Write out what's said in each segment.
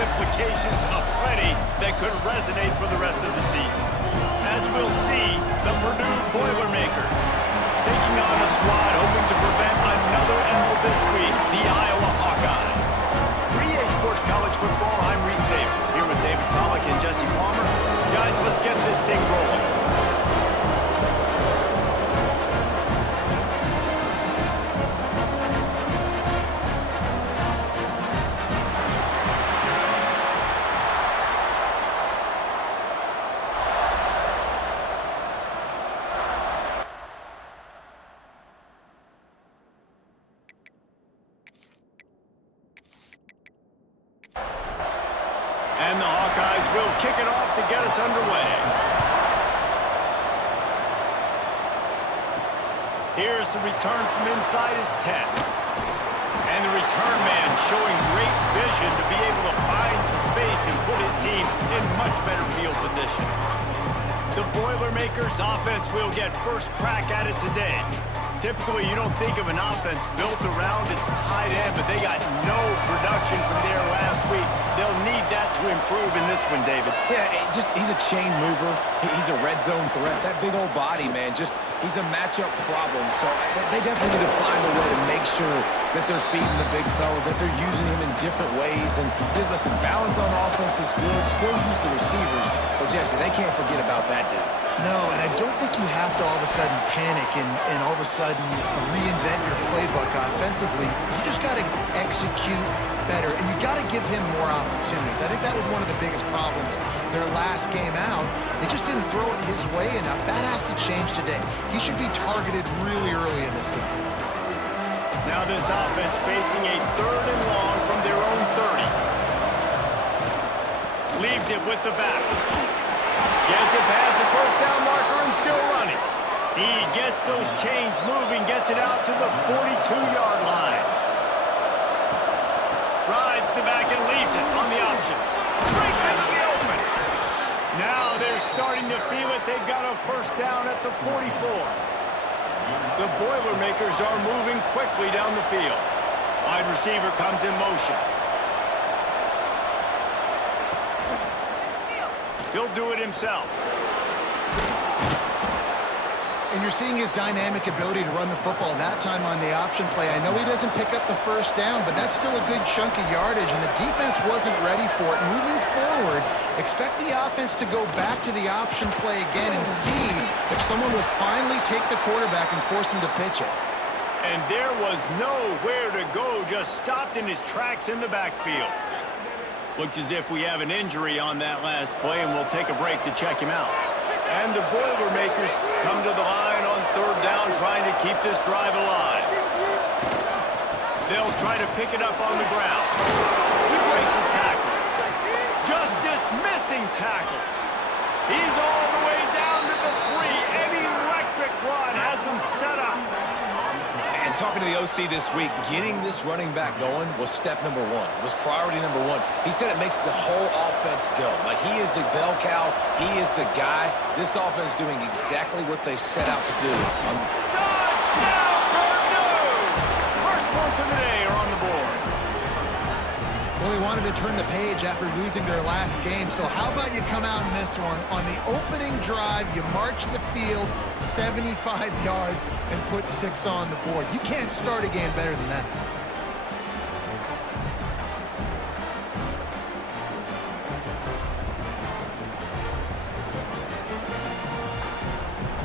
implications aplenty that could resonate for the rest of the season. As we'll see, the Purdue Boilermakers taking on a squad hoping to prevent another L this week, the Iowa Hawkeyes. For EA Sports College Football, I'm Reese Davis, here with David Pollack and Jesse Palmer. Guys, let's get this thing rolling. And the Hawkeyes will kick it off to get us underway. Here's the return from inside his 10. And the return man showing great vision to be able to find some space and put his team in much better field position. The Boilermakers offense will get first crack at it today. Typically, you don't think of an offense built around its tight end, but they got no production from there last week. They'll need that to improve in this one, David. Yeah, he's a chain mover. He's a red zone threat. That big old body, man, he's a matchup problem. So they definitely need to find a way to make sure that they're feeding the big fella, that they're using him in different ways. And listen, balance on offense is good. Still use the receivers. But, Jesse, they can't forget about that dude. No, and I don't think you have to all of a sudden panic and all of a sudden reinvent your playbook offensively. You just got to execute better, and you got to give him more opportunities. I think that was one of the biggest problems their last game out. They just didn't throw it his way enough. That has to change today. He should be targeted really early in this game. Now this offense facing a 3rd and long from their own 30. Leaves it with the back. Gets it past the first down marker and still running. He gets those chains moving, gets it out to the 42-yard line. Rides the back and leaves it on the option. Breaks into the open. Now they're starting to feel it. They've got a first down at the 44. The Boilermakers are moving quickly down the field. Wide receiver comes in motion. He'll do it himself. And you're seeing his dynamic ability to run the football that time on the option play. I know he doesn't pick up the first down, but that's still a good chunk of yardage, and the defense wasn't ready for it. Moving forward, expect the offense to go back to the option play again and see if someone will finally take the quarterback and force him to pitch it. And there was nowhere to go, just stopped in his tracks in the backfield. Looks as if we have an injury on that last play, and we'll take a break to check him out. And the Boilermakers come to the line on 3rd down, trying to keep this drive alive. They'll try to pick it up on the ground. He breaks a tackle. Just dismissing tackles. He's all the way down to the 3. An electric run has him set up. And talking to the OC this week, getting this running back going was step number 1. It was priority number 1. He said it makes the whole offense go. Like, he is the bell cow. He is the guy. This offense is doing exactly what they set out to do. Touchdown, Purdue! First points of the day are on the board. Well, they wanted to turn the page after losing their last game, so how about you come out in this one? On the opening drive, you march the field 75 yards and put 6 on the board. You can't start a game better than that.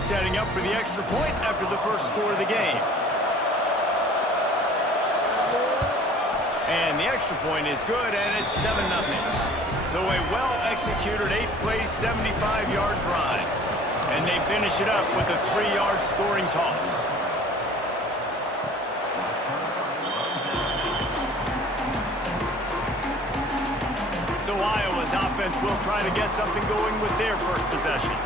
Setting up for the extra point after the first score of the game. And the extra point is good, and it's 7-0. So a well-executed 8-play, 75-yard drive. And they finish it up with a 3-yard scoring toss. So Iowa's offense will try to get something going with their first possession.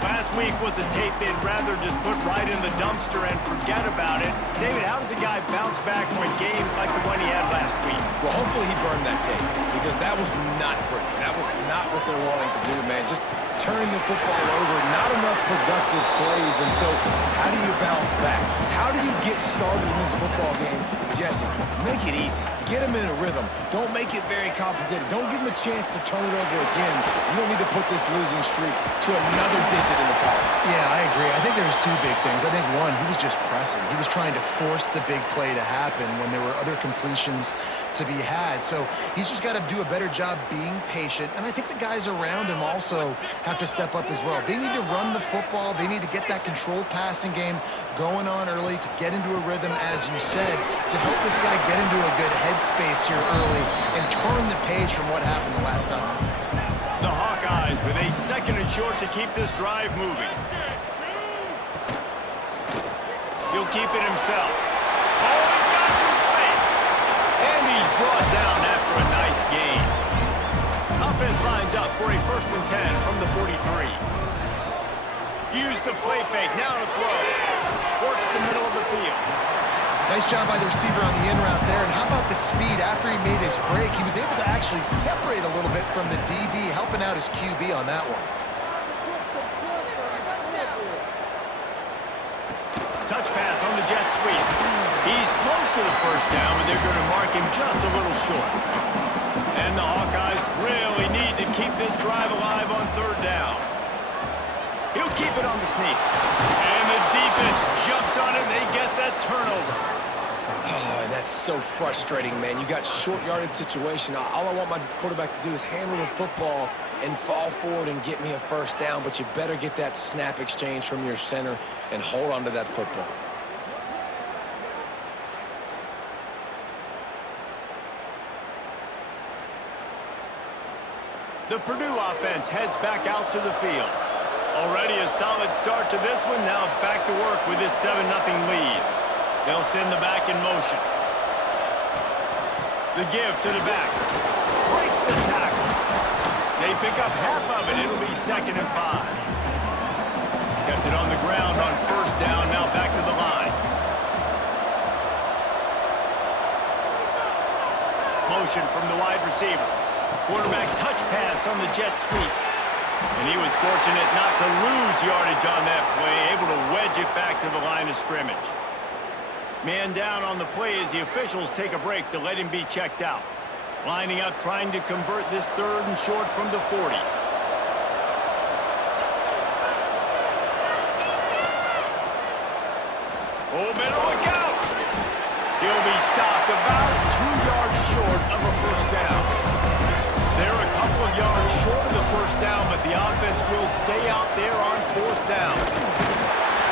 Last week was a tape they'd rather just put right in the dumpster and forget about it. David, how does a guy bounce back from a game like the one he had last week? Well, hopefully he burned that tape, because that was not pretty. That was not what they're wanting to do, man. Just turning the football over, not enough productive plays, and so how do you bounce back? How do you get started in this football game? Jesse, make it easy. Get him in a rhythm. Don't make it very complicated. Don't give him a chance to turn it over again. You don't need to put this losing streak to another digit in the column. Yeah, I agree. I think there's two big things. I think, one, he was just pressing. He was trying to force the big play to happen when there were other completions to be had. So he's just got to do a better job being patient. And I think the guys around him also have to step up as well. They need to run the football. They need to get that controlled passing game going on early to get into a rhythm, as you said, to help this guy get into a good headspace here early and turn the page from what happened the last time. The Hawkeyes with a 2nd and short to keep this drive moving. He'll keep it himself. Oh, he's got some space. And he's brought down after a nice gain. Offense lines up for a 1st and 10 from the 43. Use the play fake, now to throw. Works the middle of the field. Nice job by the receiver on the in route there. And how about the speed after he made his break? He was able to actually separate a little bit from the DB, helping out his QB on that one. Touch pass on the jet sweep. He's close to the 1st down, but they're going to mark him just a little short. And the Hawkeyes really need to keep this drive alive on 3rd down. He'll keep it on the sneak. And the defense jumps on it, and they get that turnover. Oh, and that's so frustrating, man. You got short yardage situation. All I want my quarterback to do is handle the football and fall forward and get me a 1st down, but you better get that snap exchange from your center and hold on to that football. The Purdue offense heads back out to the field. Already a solid start to this one. Now back to work with this 7-0 lead. They'll send the back in motion. The give to the back. Breaks the tackle. They pick up half of it. It'll be 2nd and 5. Kept it on the ground on 1st down. Now back to the line. Motion from the wide receiver. Quarterback touch pass on the jet sweep. And he was fortunate not to lose yardage on that play, able to wedge it back to the line of scrimmage. Man down on the play as the officials take a break to let him be checked out. Lining up, trying to convert this 3rd and short from the 40. Oh, better look out! He'll be stopped about 2 yards short of a 1st down. They're a couple of yards short of the 1st down, but the offense will stay out there on 4th down.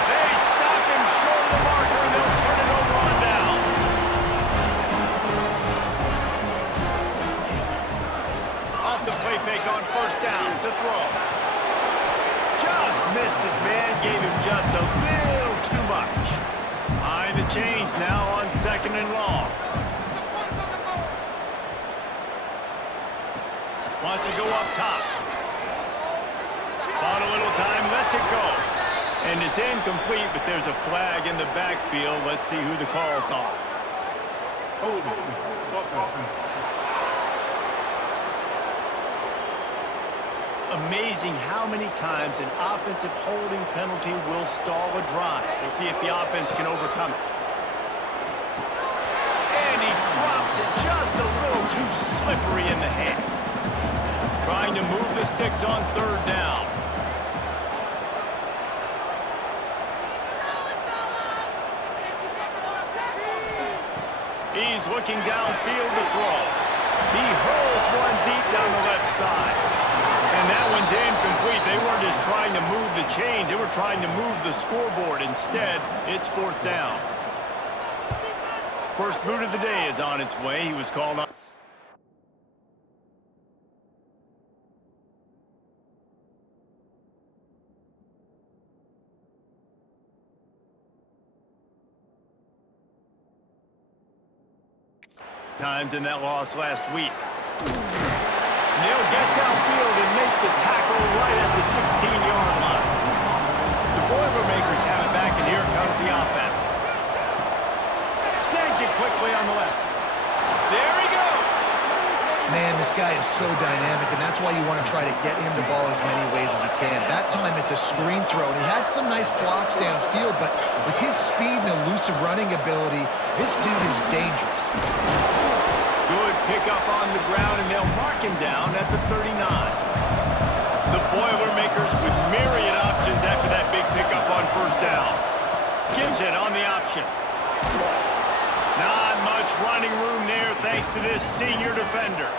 They stop him short of the marker, and they'll turn it over on downs. Off the play fake on 1st down to throw. Just missed his man, gave him just a little too much. Behind the chains now on 2nd and long. Wants to go up top. Bought a little time, lets it go. And it's incomplete, but there's a flag in the backfield. Let's see who the call's on. Amazing how many times an offensive holding penalty will stall a drive. We'll see if the offense can overcome it. And he drops it just a little too slippery in the hands. Trying to move the sticks on 3rd down. He's looking downfield to throw. He hurls one deep down the left side. And that one's incomplete. They weren't just trying to move the chains. They were trying to move the scoreboard. Instead, it's 4th down. First boot of the day is on its way. He was called on. Times in that loss last week. And they'll get downfield and make the tackle right at the 16-yard line. The Boilermakers have it back, and here comes the offense. Snags it quickly on the left. There he goes. Man, this guy is so dynamic, and that's why you want to try to get him the ball as many ways as you can. That time, it's a screen throw, and he had some nice blocks downfield, but with his speed and elusive running ability, this dude is dangerous. Good pickup on the ground, and they'll mark him down at the 39. The Boilermakers with myriad options after that big pickup on first down. Gives it on the option. Not much running room there thanks to this senior defender.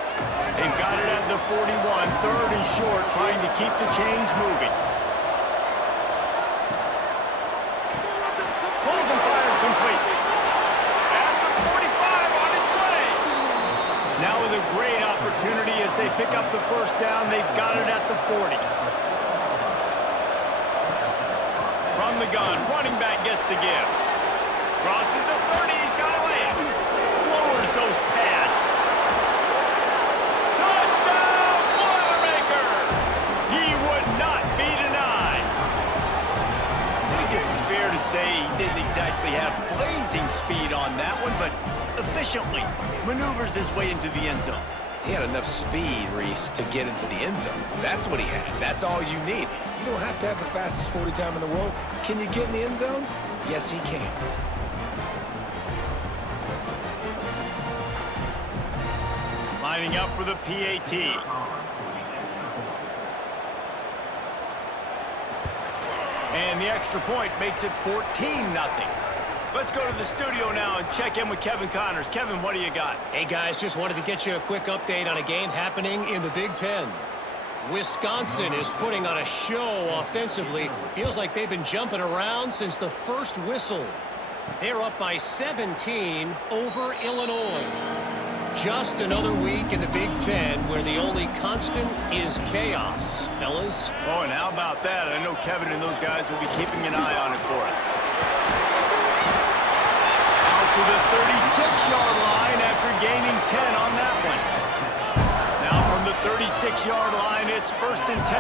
They've got it at the 41, third and short, trying to keep the chains moving. Pulls and fired complete. At the 45 on its way. Now with a great opportunity as they pick up the first down, they've got it at the 40. From the gun, running back gets to give. Crosses the 30, he's got a layup. Lowers those pads. Touchdown, Boilermakers! He would not be denied. I think it's fair to say he didn't exactly have blazing speed on that one, but efficiently maneuvers his way into the end zone. He had enough speed, Reese, to get into the end zone. That's what he had. That's all you need. You don't have to have the fastest 40 time in the world. Can you get in the end zone? Yes, he can. Lining up for the PAT. And the extra point makes it 14-0. Let's go to the studio now and check in with Kevin Connors. Kevin, what do you got? Hey, guys, just wanted to get you a quick update on a game happening in the Big Ten. Wisconsin is putting on a show offensively. Feels like they've been jumping around since the first whistle. They're up by 17 over Illinois. Just another week in the Big Ten where the only constant is chaos, fellas. Oh, and how about that? I know Kevin and those guys will be keeping an eye on it for us. To the 36-yard line after gaining 10 on that one. Now from the 36-yard line, it's 1st and 10.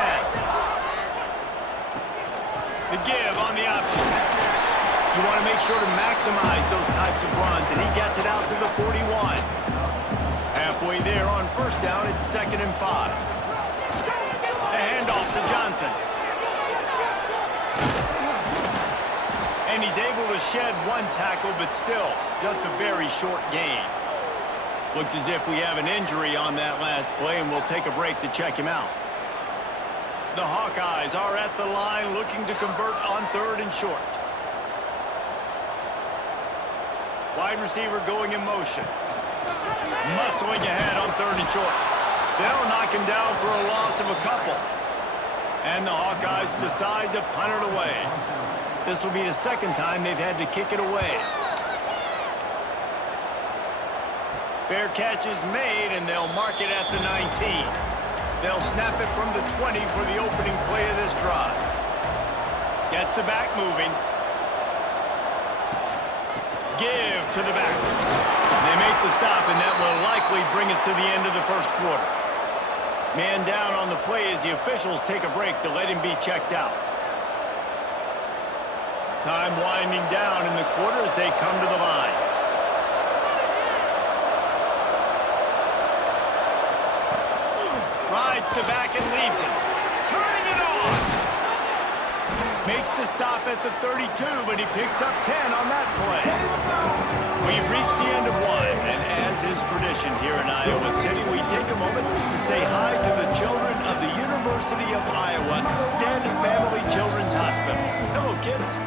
The give on the option. You want to make sure to maximize those types of runs, and he gets it out to the 41. Halfway there on first down, it's 2nd and 5. The handoff to Johnson. And he's able to shed one tackle, but still, just a very short gain. Looks as if we have an injury on that last play, and we'll take a break to check him out. The Hawkeyes are at the line looking to convert on 3rd and short. Wide receiver going in motion. Muscling ahead on 3rd and short. They'll knock him down for a loss of a couple. And the Hawkeyes decide to punt it away. This will be the second time they've had to kick it away. Fair catch is made, and they'll mark it at the 19. They'll snap it from the 20 for the opening play of this drive. Gets the back moving. Give to the back. They make the stop, and that will likely bring us to the end of the first quarter. Man down on the play as the officials take a break to let him be checked out. Time winding down in the quarter as they come to the line. Rides to back and leaves it. Turning it on. Makes the stop at the 32, but he picks up 10 on that play. We've reached the end of one, and as is tradition here in Iowa City, we take a moment to say hi to the children of the University of Iowa Stead Family Children's Hospital. Hello, kids.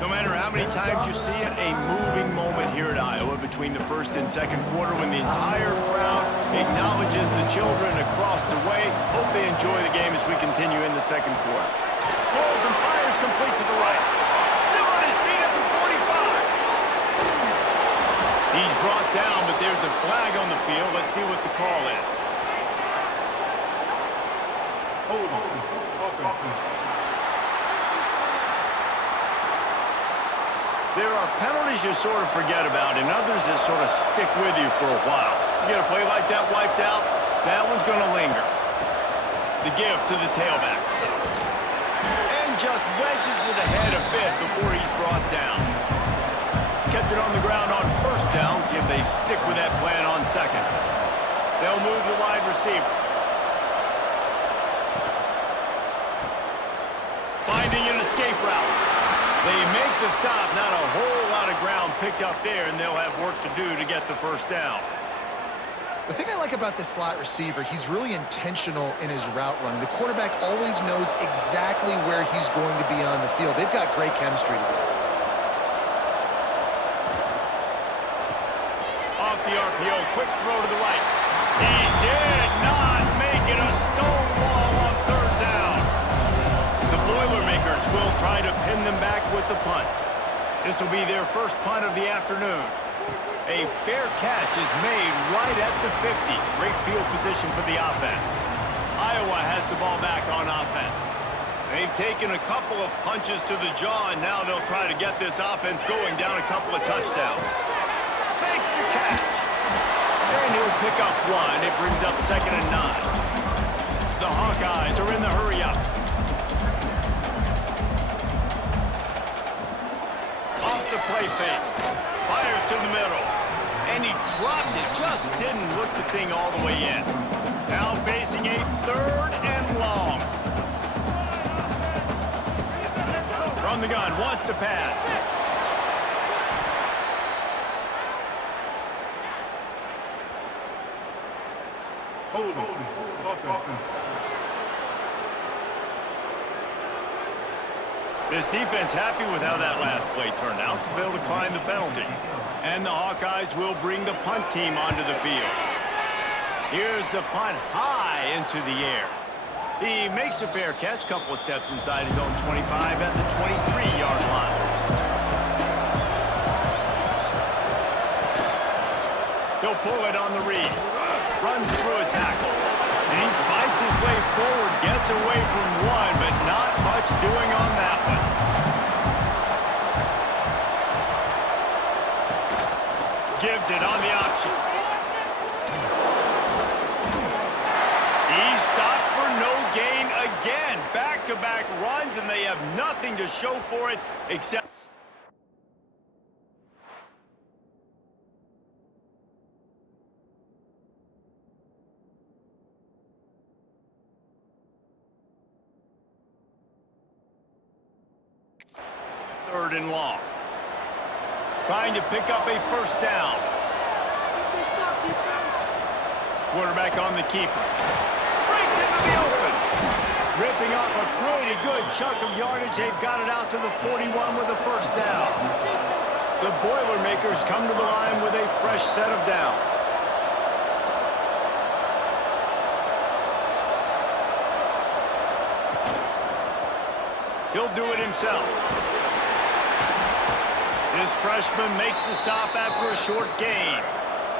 No matter how many times you see it, a moving moment here at Iowa between the first and second quarter when the entire crowd acknowledges the children across the way. Hope they enjoy the game as we continue in the second quarter. Pulls and fires complete to the right. Still on his feet at the 45. He's brought down, but there's a flag on the field. Let's see what the call is. Hold on. Okay. There are penalties you sort of forget about and others that sort of stick with you for a while. You get a play like that wiped out, that one's going to linger. The give to the tailback. And just wedges forward ahead a bit before he's brought down. Kept it on the ground on first down. See if they stick with that plan on second. They'll move the wide receiver. Finding an escape route. They make the stop. Not a whole lot of ground picked up there, and they'll have work to do to get the first down. The thing I like about this slot receiver, he's really intentional in his route running. The quarterback always knows exactly where he's going to be on the field. They've got great chemistry together. Off the RPO, quick throw to the right. He did not make it a stone wall on third down. The Boilermakers will try to pin them back with the punt. This will be their first punt of the afternoon. A fair catch is made right at the 50. Great field position for the offense. Iowa has the ball back on offense. They've taken a couple of punches to the jaw, and now they'll try to get this offense going down a couple of touchdowns. Makes the catch. And he'll pick up one. It brings up 2nd and 9. The Hawkeyes are in the hurry-up. Off the play fake. Fires to the middle. And he dropped it. Just didn't look the thing all the way in. Now facing a 3rd and long. From the gun, wants to pass. Hold on. Offense. This defense happy with how that last play turned out, so they'll decline the penalty. And the Hawkeyes will bring the punt team onto the field. Here's the punt high into the air. He makes a fair catch, couple of steps inside his own 25 at the 23-yard line. He'll pull it on the read. Runs through a tackle. And he fights his way forward, gets away from one, but not much doing on that one. Gives it on the option. He stopped for no gain again. Back-to-back runs, and they have nothing to show for it except... Third and long. Trying to pick up a first down. Quarterback on the keeper. Breaks into the open. Ripping off a pretty good chunk of yardage. They've got it out to the 41 with a first down. The Boilermakers come to the line with a fresh set of downs. He'll do it himself. This freshman makes the stop after a short gain.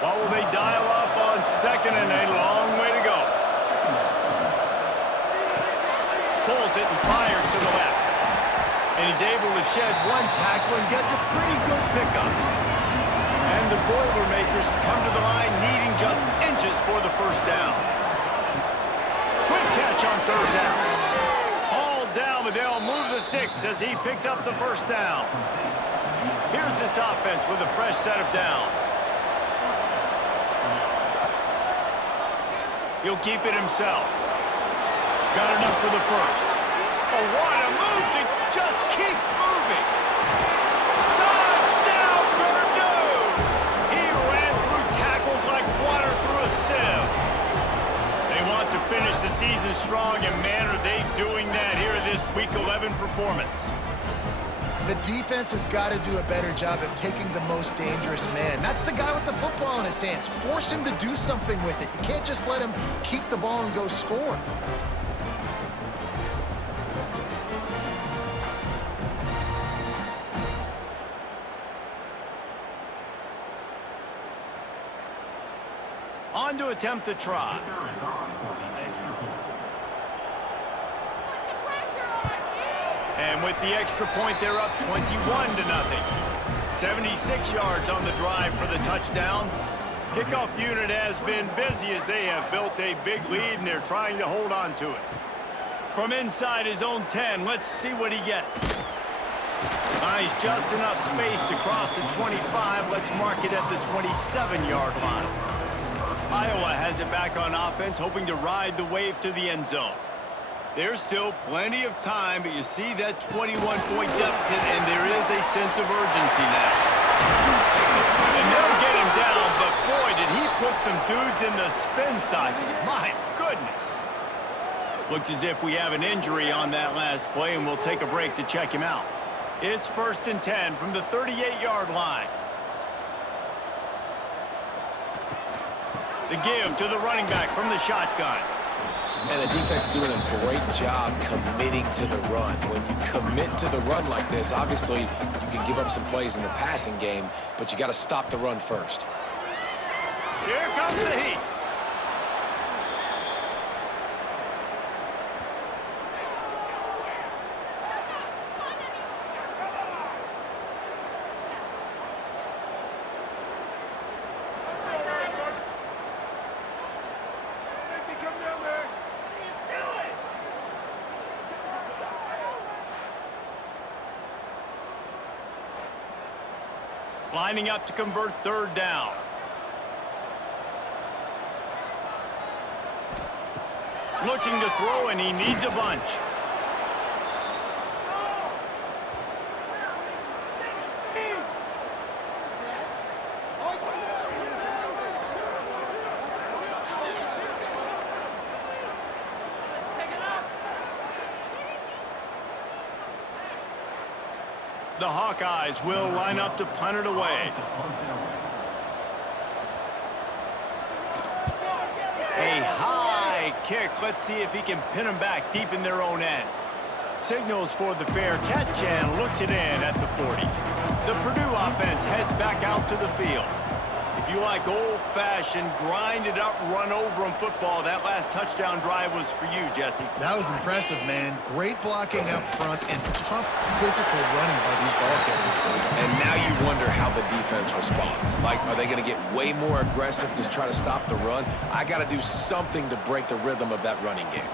What will they dial up on second and a long way to go? Pulls it and fires to the left. And he's able to shed one tackle and gets a pretty good pickup. And the Boilermakers come to the line needing just inches for the first down. Quick catch on third down. All down, but they'll move the sticks as he picks up the first down. Here's this offense with a fresh set of downs. He'll keep it himself. Got enough for the first. Oh, what a move! It just keeps moving. Touchdown, Purdue! He ran through tackles like water through a sieve. They want to finish the season strong, and man, are they doing that here in this Week 11 performance. The defense has got to do a better job of taking the most dangerous man. That's the guy with the football in his hands. Force him to do something with it. You can't just let him keep the ball and go score. On to attempt the try. And with the extra point, they're up 21-0. 76 yards on the drive for the touchdown. Kickoff unit has been busy as they have built a big lead, and they're trying to hold on to it. From inside his own 10, let's see what he gets. Finds just enough space to cross the 25. Let's mark it at the 27-yard line. Iowa has it back on offense, hoping to ride the wave to the end zone. There's still plenty of time, but you see that 21-point deficit, and there is a sense of urgency now. And they'll get him down, but boy, did he put some dudes in the spin cycle. My goodness. Looks as if we have an injury on that last play, and we'll take a break to check him out. It's 1st and 10 from the 38-yard line. The give to the running back from the shotgun. And the defense doing a great job committing to the run. When you commit to the run like this, obviously you can give up some plays in the passing game, but you got to stop the run first. Here comes the heat. Lining up to convert 3rd down. Looking to throw, and he needs a bunch. The Hawkeyes will line up to punt it away. A high kick. Let's see if he can pin them back deep in their own end. Signals for the fair catch and looks it in at the 40. The Purdue offense heads back out to the field. If you like old-fashioned, grind-it-up, run-over-'em football, that last touchdown drive was for you, Jesse. That was impressive, man. Great blocking up front and tough physical running by these ball carriers. And now you wonder how the defense responds. Like, are they going to get way more aggressive to try to stop the run? I got to do something to break the rhythm of that running game.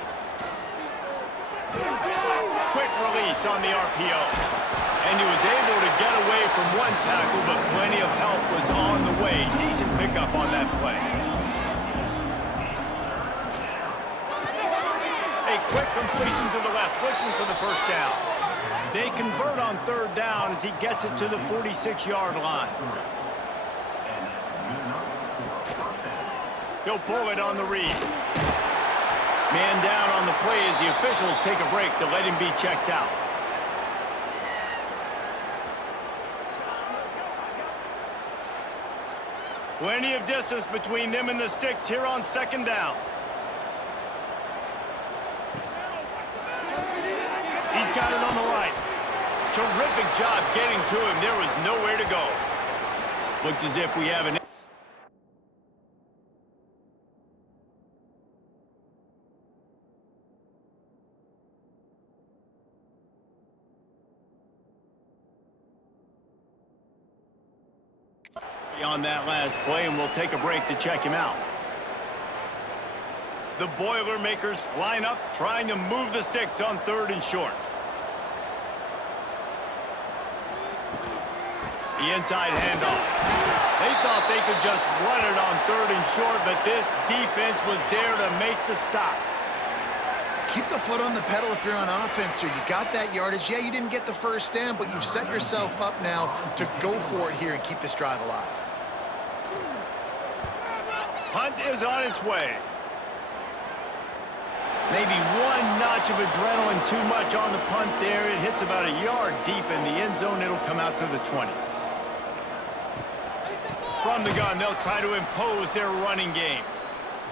Quick release on the RPO. And he was able to get away from one tackle, but plenty of help was on the way. Decent pickup on that play. A quick completion to the left, looking for the 1st down. They convert on 3rd down as he gets it to the 46-yard line. He'll pull it on the read. Man down on the play as the officials take a break to let him be checked out. Plenty of distance between them and the sticks here on 2nd down. He's got it on the right. Terrific job getting to him. There was nowhere to go. Looks as if we have an... on that last play, and we'll take a break to check him out. The Boilermakers line up, trying to move the sticks on 3rd and short. The inside handoff. They thought they could just run it on 3rd and short, but this defense was there to make the stop. Keep the foot on the pedal if you're on offense here. You got that yardage. Yeah, you didn't get the 1st down, but you've set yourself up now to go for it here and keep this drive alive. Punt is on its way. Maybe one notch of adrenaline too much on the punt there. It hits about a yard deep in the end zone. It'll come out to the 20. From the gun, they'll try to impose their running game.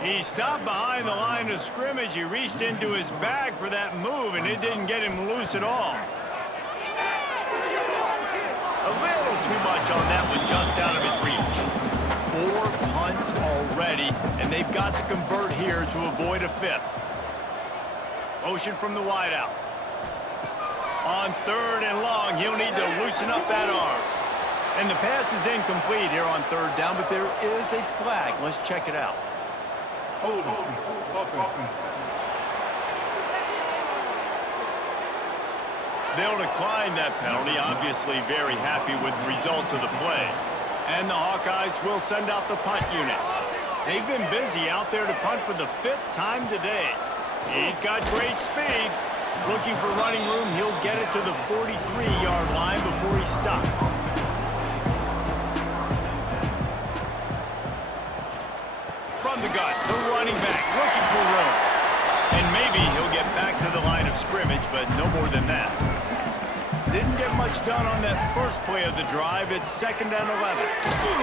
He stopped behind the line of scrimmage. He reached into his bag for that move, and it didn't get him loose at all. A little too much on that one, just out of his reach. 4 punts already, and they've got to convert here to avoid a 5th. Motion from the wideout. On 3rd and long, he'll need to loosen up that arm. And the pass is incomplete here on 3rd down, but there is a flag. Let's check it out. Hold on. They'll decline that penalty, obviously very happy with the results of the play. And the Hawkeyes will send out the punt unit. They've been busy out there to punt for the 5th time today. He's got great speed. Looking for running room, he'll get it to the 43-yard line before he stops. From the gun, the running back looking for room. And maybe he'll get back to the line of scrimmage, but no more than that. Didn't get much done on that first play of the drive. It's 2nd and 11.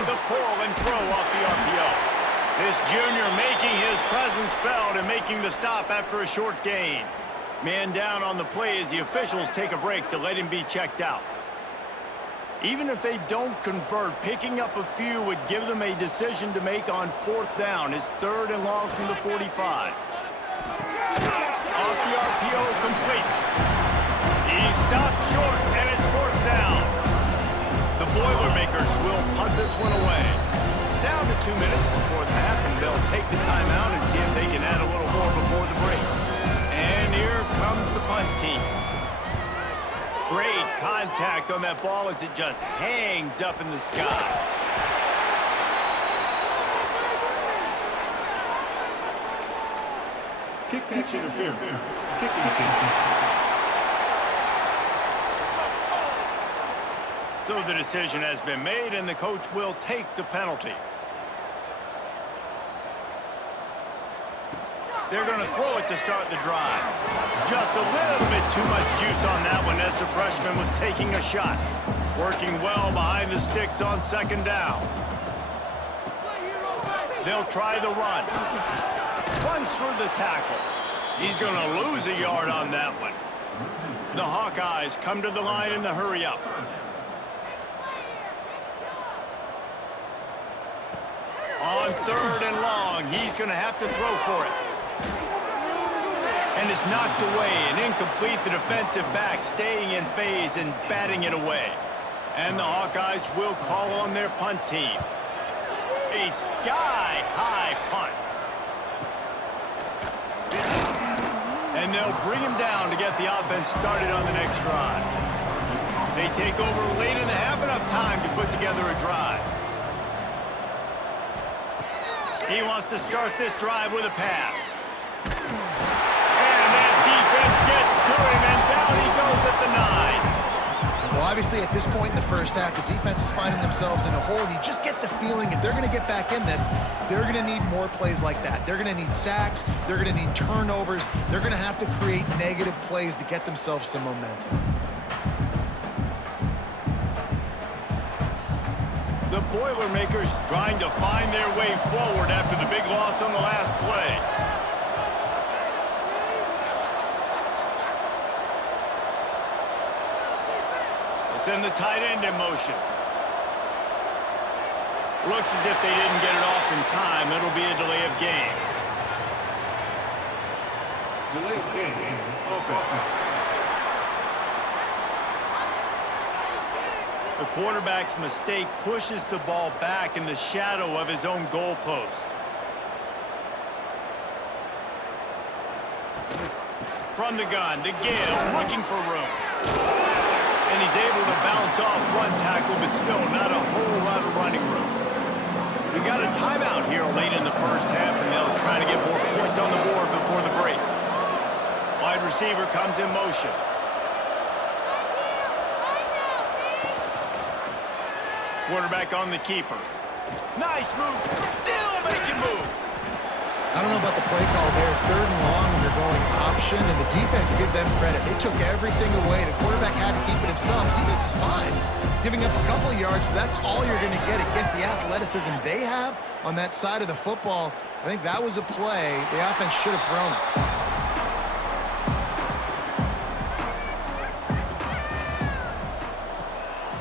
The pull and throw off the RPO. This junior making his presence felt and making the stop after a short gain. Man down on the play as the officials take a break to let him be checked out. Even if they don't convert, picking up a few would give them a decision to make on 4th down. It's 3rd and long from the 45. Off the RPO, complete. He stopped short, and it's 4th down. The Boilermakers will punt this one away. Down to 2 minutes before the half, and they'll take the timeout and see if they can add a little more before the break. And here comes the punt team. Great contact on that ball as it just hangs up in the sky. Kick catch interference. Kicking team. So the decision has been made, and the coach will take the penalty. They're going to throw it to start the drive. Just a little bit too much juice on that one as the freshman was taking a shot. Working well behind the sticks on 2nd down. They'll try the run. Runs through the tackle. He's going to lose a yard on that one. The Hawkeyes come to the line in the hurry-up. On 3rd and long, he's going to have to throw for it. And it's knocked away and incomplete. The defensive back staying in phase and batting it away. And the Hawkeyes will call on their punt team. A sky-high punt. And they'll bring him down to get the offense started on the next drive. They take over late in the half, enough time to put together a drive. He wants to start this drive with a pass. And that defense gets to him, and down he goes at the 9. Well, obviously, at this point in the first half, the defense is finding themselves in a hole. You just get the feeling if they're going to get back in this, they're going to need more plays like that. They're going to need sacks. They're going to need turnovers. They're going to have to create negative plays to get themselves some momentum. The Boilermakers trying to find their way forward after the big loss on the last play. Send the tight end in motion. Looks as if they didn't get it off in time. It'll be a delay of game. Delay of game. Offense. The quarterback's mistake pushes the ball back in the shadow of his own goalpost. From the gun, to Gale, looking for room. And he's able to bounce off one tackle, but still not a whole lot of running room. We got a timeout here late in the first half, and they'll try to get more points on the board before the break. Wide receiver comes in motion. Quarterback on the keeper. Nice move. Still making moves. I don't know about the play call there. 3rd and long when you're going option, and the defense, give them credit. They took everything away. The quarterback had to keep it himself. Defense is fine, giving up a couple of yards, but that's all you're going to get against the athleticism they have on that side of the football. I think that was a play the offense should have thrown it.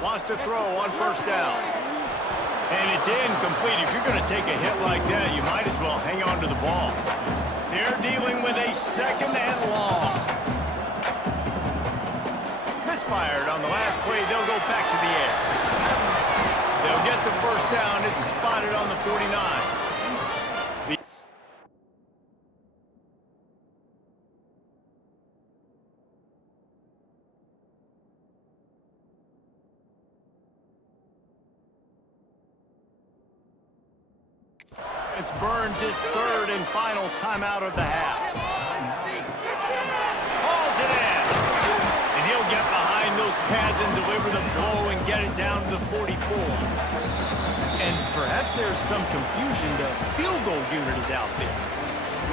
Wants to throw on 1st down. And it's incomplete. If you're going to take a hit like that, you might as well hang on to the ball. They're dealing with a 2nd and long. Misfired on the last play. They'll go back to the air. They'll get the 1st down. It's spotted on the 49. defense burns its third and final timeout of the half. Hauls it in. And he'll get behind those pads and deliver the blow and get it down to the 44. And perhaps there's some confusion. The field goal unit is out there.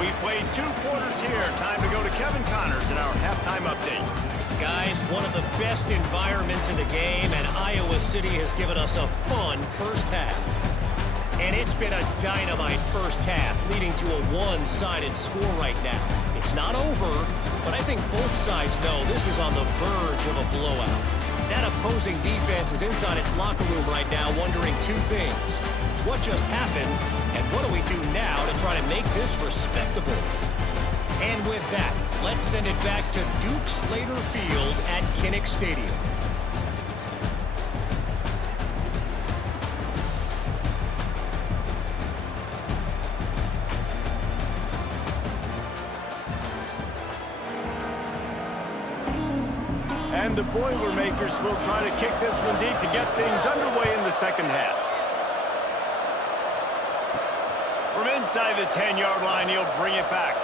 We've played 2 quarters here. Time to go to Kevin Connors in our halftime update. Guys, one of the best environments in the game, and Iowa City has given us a fun first half. And it's been a dynamite first half, leading to a one-sided score right now. It's not over, but I think both sides know this is on the verge of a blowout. That opposing defense is inside its locker room right now wondering 2 things. What just happened, and what do we do now to try to make this respectable? And with that, let's send it back to Duke Slater Field at Kinnick Stadium. And the Boilermakers will try to kick this one deep to get things underway in the second half. From inside the 10-yard line, he'll bring it back.